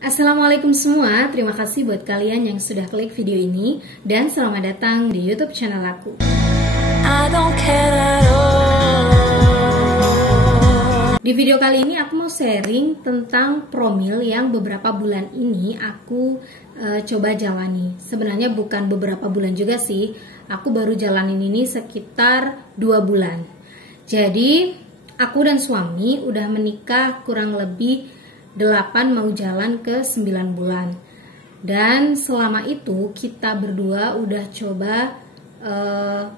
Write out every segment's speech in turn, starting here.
Assalamualaikum semua, terima kasih buat kalian yang sudah klik video ini dan selamat datang di YouTube channel aku. Di video kali ini aku mau sharing tentang promil yang beberapa bulan ini aku coba jalani. Sebenarnya bukan beberapa bulan juga sih, aku baru jalanin ini sekitar 2 bulan. Jadi aku dan suami udah menikah kurang lebih 8 mau jalan ke 9 bulan. Dan selama itu kita berdua udah coba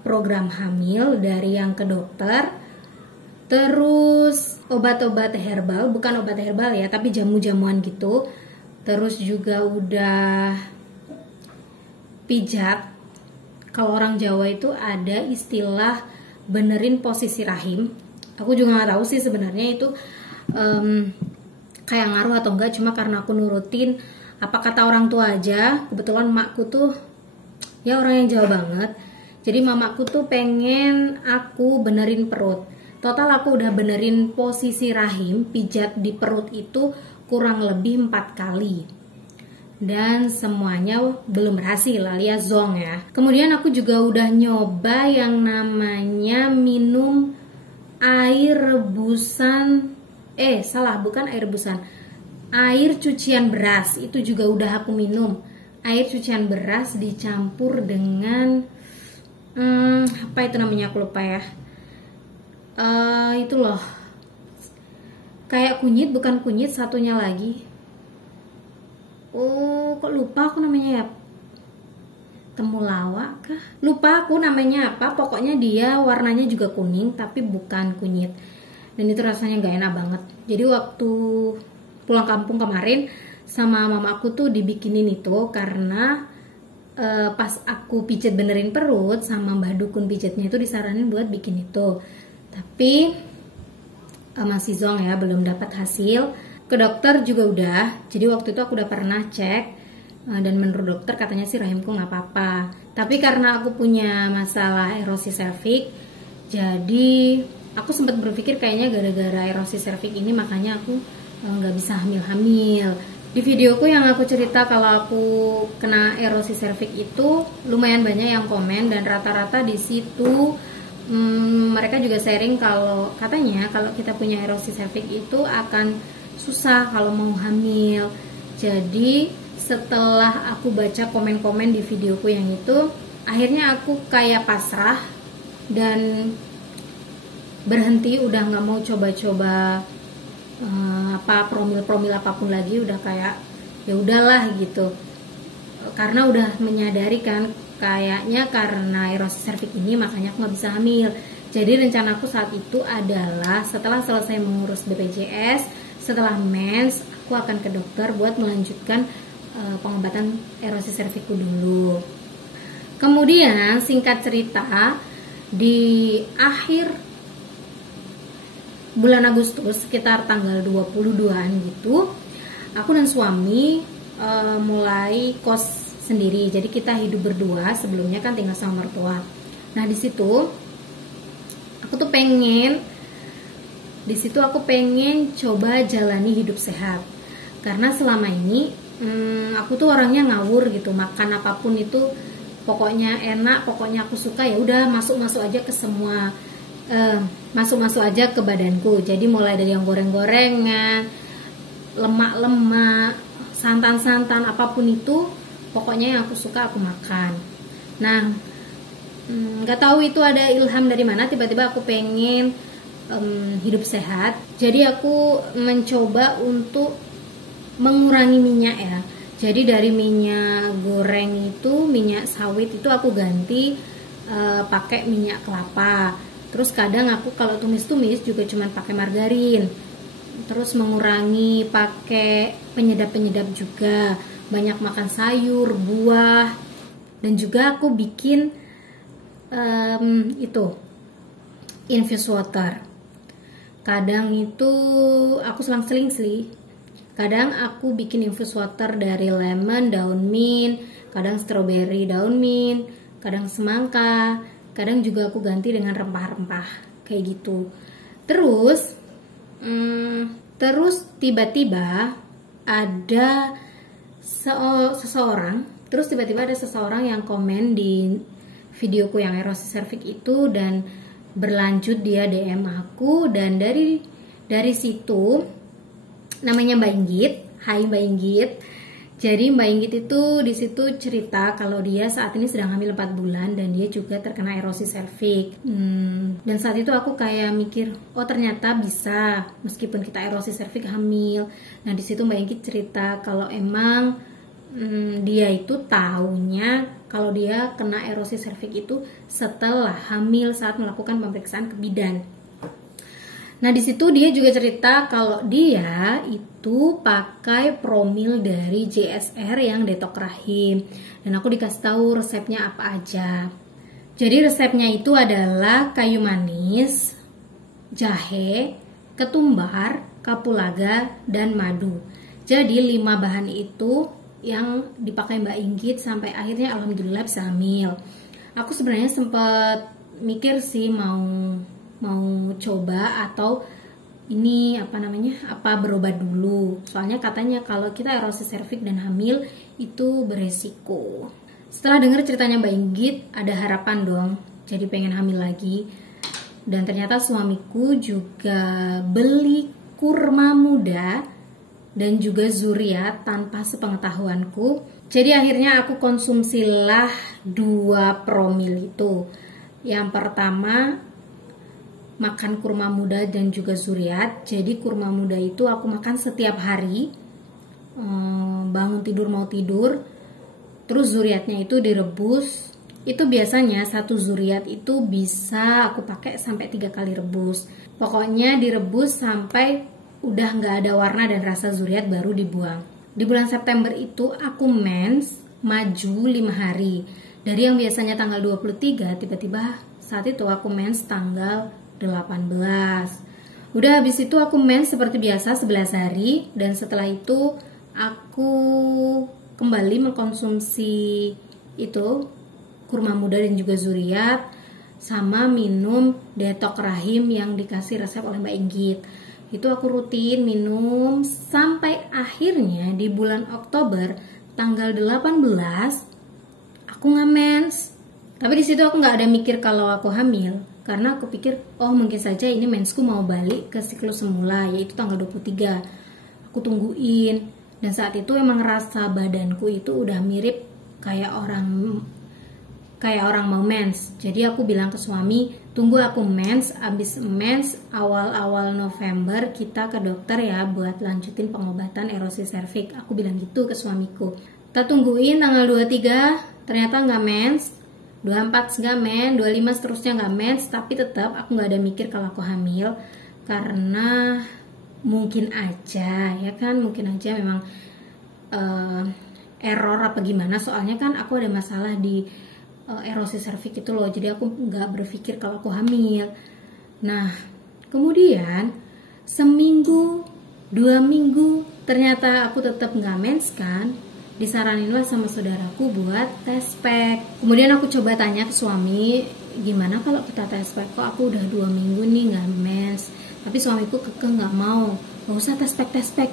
program hamil dari yang ke dokter, terus obat-obat herbal, bukan obat herbal ya, tapi jamu-jamuan gitu. Terus juga udah pijat. Kalau orang Jawa itu ada istilah benerin posisi rahim. Aku juga nggak tahu sih sebenarnya itu kayak ngaruh atau enggak, cuma karena aku nurutin apa kata orang tua aja. Kebetulan makku tuh ya orang yang Jawa banget, jadi mamaku tuh pengen aku benerin perut. Total aku udah benerin posisi rahim, pijat di perut itu kurang lebih 4 kali dan semuanya belum berhasil alias zong ya. Kemudian aku juga udah nyoba yang namanya minum air rebusan, bukan air rebusan, air cucian beras. Itu juga udah aku minum. Air cucian beras dicampur dengan apa itu namanya, aku lupa ya. Itu loh, kayak kunyit, bukan kunyit, satunya lagi. Kok lupa aku namanya ya, temulawak kah? Lupa aku namanya apa. Pokoknya dia warnanya juga kuning tapi bukan kunyit. Dan itu rasanya gak enak banget. Jadi waktu pulang kampung kemarin sama mama aku tuh dibikinin itu karena pas aku pijet benerin perut sama mbah dukun pijetnya itu disaranin buat bikin itu. Tapi masih zong ya, belum dapat hasil. Ke dokter juga udah. Jadi waktu itu aku udah pernah cek dan menurut dokter katanya sih rahimku nggak apa-apa. Tapi karena aku punya masalah erosi serviks, jadi aku sempat berpikir kayaknya gara-gara erosi serviks ini makanya aku nggak bisa hamil-hamil. Di videoku yang aku cerita kalau aku kena erosi serviks itu lumayan banyak yang komen, dan rata-rata di situ mereka juga sharing kalau katanya kalau kita punya erosi serviks itu akan susah kalau mau hamil. Jadi setelah aku baca komen-komen di videoku yang itu, akhirnya aku kayak pasrah dan berhenti, udah nggak mau coba-coba promil apapun lagi. Udah kayak ya udahlah gitu, karena udah menyadari kan kayaknya karena erosi serviks ini makanya aku nggak bisa hamil. Jadi rencanaku saat itu adalah setelah selesai mengurus BPJS, setelah mens, aku akan ke dokter buat melanjutkan pengobatan erosi serviksku dulu. Kemudian singkat cerita, di akhir bulan Agustus sekitar tanggal 22-an gitu, aku dan suami mulai kos sendiri. Jadi kita hidup berdua, sebelumnya kan tinggal sama mertua. Nah di situ aku pengen coba jalani hidup sehat, karena selama ini aku tuh orangnya ngawur gitu, makan apapun itu pokoknya enak, pokoknya aku suka, ya udah masuk aja ke semua, masuk aja ke badanku. Jadi mulai dari yang goreng-gorengan, lemak-lemak, santan-santan, apapun itu pokoknya yang aku suka aku makan. Nah nggak tahu itu ada ilham dari mana, tiba-tiba aku pengen hidup sehat. Jadi aku mencoba untuk mengurangi minyak ya. Jadi dari minyak goreng itu, minyak sawit itu aku ganti pakai minyak kelapa. Terus kadang aku kalau tumis-tumis juga cuman pakai margarin. Terus mengurangi pakai penyedap-penyedap juga, banyak makan sayur, buah, dan juga aku bikin itu infused water. Kadang itu aku selang-seling sih. Kadang aku bikin infused water dari lemon, daun mint, kadang strawberry, daun mint, kadang semangka, kadang juga aku ganti dengan rempah-rempah kayak gitu. Terus tiba-tiba ada seseorang, terus tiba-tiba ada seseorang yang komen di videoku yang erosi serviks itu, dan berlanjut dia DM aku, dan dari situ, namanya Mbak Inggit. Hai Mbak Inggit. Jadi Mbak Inggit itu di situ cerita kalau dia saat ini sedang hamil 4 bulan dan dia juga terkena erosi serviks. Dan saat itu aku kayak mikir, oh ternyata bisa meskipun kita erosi serviks hamil. Nah di situ Mbak Inggit cerita kalau emang dia itu taunya kalau dia kena erosi serviks itu setelah hamil saat melakukan pemeriksaan ke bidan. Nah di situ dia juga cerita kalau dia itu pakai promil dari JSR yang detok rahim, dan aku dikasih tahu resepnya apa aja. Jadi resepnya itu adalah kayu manis, jahe, ketumbar, kapulaga, dan madu. Jadi 5 bahan itu yang dipakai Mbak Inggit sampai akhirnya alhamdulillah bisa hamil. Aku sebenarnya sempat mikir sih mau coba atau ini apa berobat dulu, soalnya katanya kalau kita erosi serviks dan hamil itu beresiko. Setelah dengar ceritanya Mbak Inggit, ada harapan dong, jadi pengen hamil lagi. Dan ternyata suamiku juga beli kurma muda dan juga zuriat tanpa sepengetahuanku. Jadi akhirnya aku konsumsilah 2 promil itu. Yang pertama makan kurma muda dan juga zuriat. Jadi kurma muda itu aku makan setiap hari, bangun tidur mau tidur. Terus zuriatnya itu direbus. Itu biasanya 1 zuriat itu bisa aku pakai sampai 3 kali rebus. Pokoknya direbus sampai udah nggak ada warna dan rasa zuriat baru dibuang. Di bulan September itu aku mens maju 5 hari. Dari yang biasanya tanggal 23, tiba-tiba saat itu aku mens tanggal 18. Udah habis itu aku mens seperti biasa 11 hari, dan setelah itu aku kembali mengkonsumsi itu kurma muda dan juga zuriat sama minum detok rahim yang dikasih resep oleh Mbak Inggit. Itu aku rutin minum sampai akhirnya di bulan Oktober tanggal 18 aku nggak mens. Tapi di situ aku nggak ada mikir kalau aku hamil, karena aku pikir, oh mungkin saja ini mensku mau balik ke siklus semula, yaitu tanggal 23. Aku tungguin, dan saat itu emang rasa badanku itu udah mirip kayak orang mau mens. Jadi aku bilang ke suami, tunggu aku mens, abis mens awal-awal November kita ke dokter ya buat lanjutin pengobatan erosi serviks. Aku bilang gitu ke suamiku. Kita tungguin tanggal 23, ternyata nggak mens. 24 nggak mens, 25 seterusnya nggak mens, tapi tetap aku nggak ada mikir kalau aku hamil, karena mungkin aja memang error apa gimana, soalnya kan aku ada masalah di erosi serviks itu loh, jadi aku nggak berpikir kalau aku hamil. Nah kemudian seminggu 2 minggu ternyata aku tetap nggak mens kan. Disaraninlah sama saudaraku buat tes pack. Kemudian aku coba tanya ke suami, gimana kalau kita tes pack? Kok aku udah 2 minggu nih nggak mens. Tapi suamiku kekeh nggak mau, nggak usah tes pack.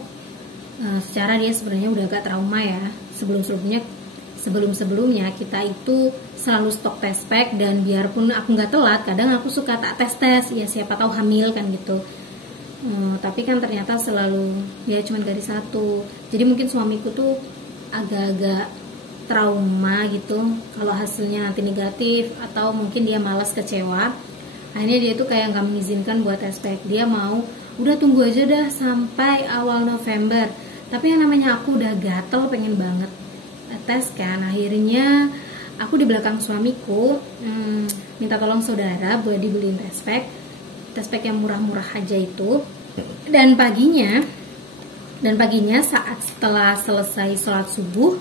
Secara dia sebenarnya udah agak trauma ya. Sebelum-sebelumnya kita itu selalu stok tes pack, dan biarpun aku nggak telat, kadang aku suka tak tes ya siapa tahu hamil kan gitu. Tapi kan ternyata selalu ya cuman garis 1. Jadi mungkin suamiku tuh agak-agak trauma gitu kalau hasilnya nanti negatif, atau mungkin dia malas kecewa. Akhirnya dia tuh kayak nggak mengizinkan buat tes pack. Dia mau udah tunggu aja dah sampai awal November. Tapi yang namanya aku udah gatel pengen banget tes kan. Akhirnya aku di belakang suamiku minta tolong saudara buat dibeliin tes pack yang murah-murah aja itu. Dan paginya saat setelah selesai sholat subuh,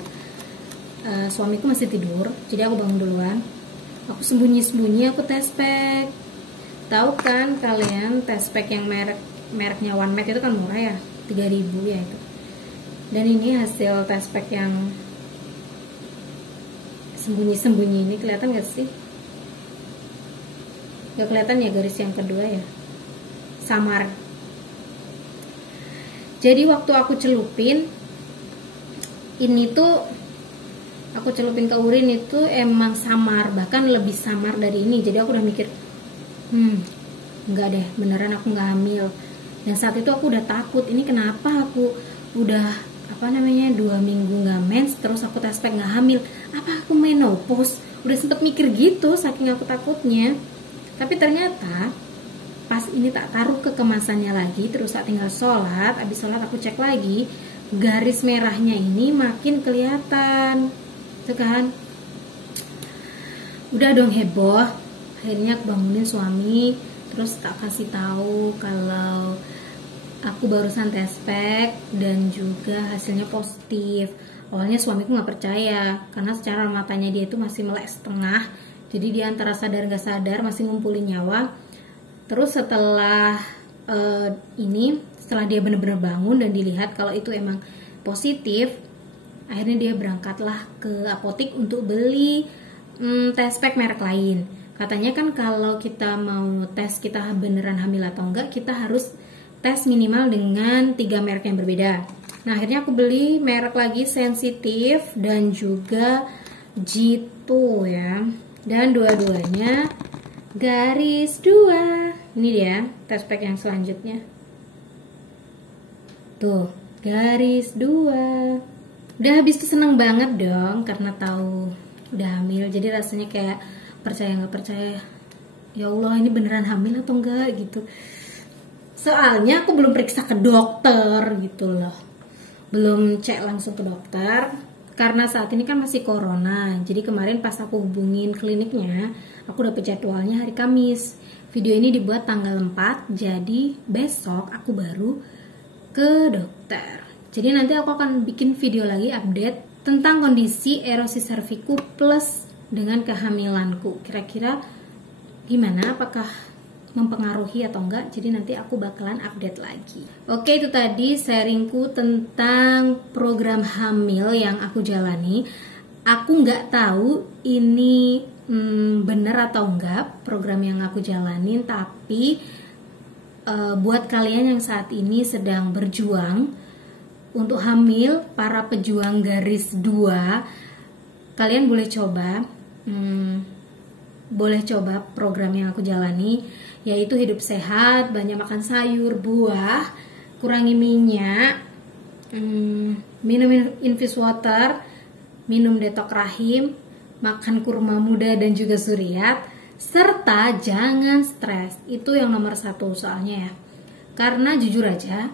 suamiku masih tidur, jadi aku bangun duluan. Aku sembunyi-sembunyi aku tes pack. Tahu kan kalian tes pack yang mereknya One Med itu kan murah ya, 3.000 ya itu. Dan ini hasil tes pack yang sembunyi-sembunyi ini, kelihatan gak sih? Gak kelihatan ya garis yang kedua ya, samar. Jadi waktu aku celupin ini tuh aku celupin ke urin itu emang samar, bahkan lebih samar dari ini. Jadi aku udah mikir, enggak deh, beneran aku nggak hamil. Dan saat itu aku udah takut, ini kenapa aku udah 2 minggu nggak mens, terus aku tes pack nggak hamil, apa aku menopause? Udah sempet mikir gitu, saking aku takutnya. Tapi ternyata pas ini tak taruh ke kemasannya lagi, terus saat tinggal sholat, abis sholat aku cek lagi, garis merahnya ini makin kelihatan, tuh kan? Udah dong heboh. Akhirnya aku bangunin suami, terus tak kasih tahu kalau aku barusan tes pack dan juga hasilnya positif. Awalnya suamiku nggak percaya karena secara matanya dia itu masih melek setengah, jadi dia antara sadar nggak sadar masih ngumpulin nyawa. Terus setelah setelah dia benar-benar bangun dan dilihat kalau itu emang positif, akhirnya dia berangkatlah ke apotik untuk beli tes pack merek lain. Katanya kan kalau kita mau tes kita beneran hamil atau enggak, kita harus tes minimal dengan 3 merek yang berbeda. Nah, akhirnya aku beli merek lagi sensitif dan juga G2 ya. Dan dua-duanya garis 2. Ini dia tes pack yang selanjutnya. Tuh, garis 2. Udah habis itu seneng banget dong karena tahu udah hamil. Jadi rasanya kayak percaya nggak percaya. Ya Allah, ini beneran hamil atau enggak gitu. Soalnya aku belum periksa ke dokter gitu loh, belum cek langsung ke dokter karena saat ini kan masih corona. Jadi kemarin pas aku hubungin kliniknya, aku dapet jadwalnya hari Kamis. Video ini dibuat tanggal 4, jadi besok aku baru ke dokter. Jadi nanti aku akan bikin video lagi update tentang kondisi erosi serviku plus dengan kehamilanku. Kira-kira gimana, apakah mempengaruhi atau enggak, jadi nanti aku bakalan update lagi. Oke, itu tadi sharingku tentang program hamil yang aku jalani. Aku nggak tahu ini bener atau enggak program yang aku jalanin, tapi buat kalian yang saat ini sedang berjuang untuk hamil, para pejuang garis 2, kalian boleh coba program yang aku jalani, yaitu hidup sehat, banyak makan sayur, buah, kurangi minyak, minum infus water, minum detok rahim, makan kurma muda dan juga suriat, serta jangan stres. Itu yang nomor 1 soalnya ya. Karena jujur aja,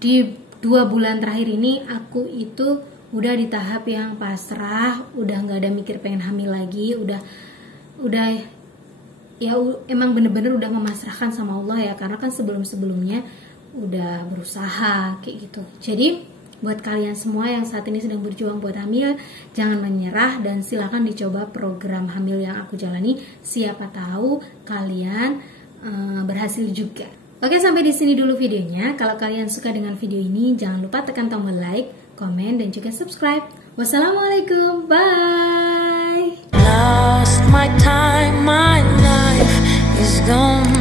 di 2 bulan terakhir ini aku itu udah di tahap yang pasrah, udah nggak ada mikir pengen hamil lagi, udah ya emang bener-bener udah memasrahkan sama Allah ya, karena kan sebelum-sebelumnya udah berusaha kayak gitu. Jadi buat kalian semua yang saat ini sedang berjuang buat hamil, jangan menyerah dan silakan dicoba program hamil yang aku jalani. Siapa tahu kalian berhasil juga. Oke, sampai di sini dulu videonya. Kalau kalian suka dengan video ini, jangan lupa tekan tombol like, komen, dan juga subscribe. Wassalamualaikum, bye. Lost my time, my life is gone.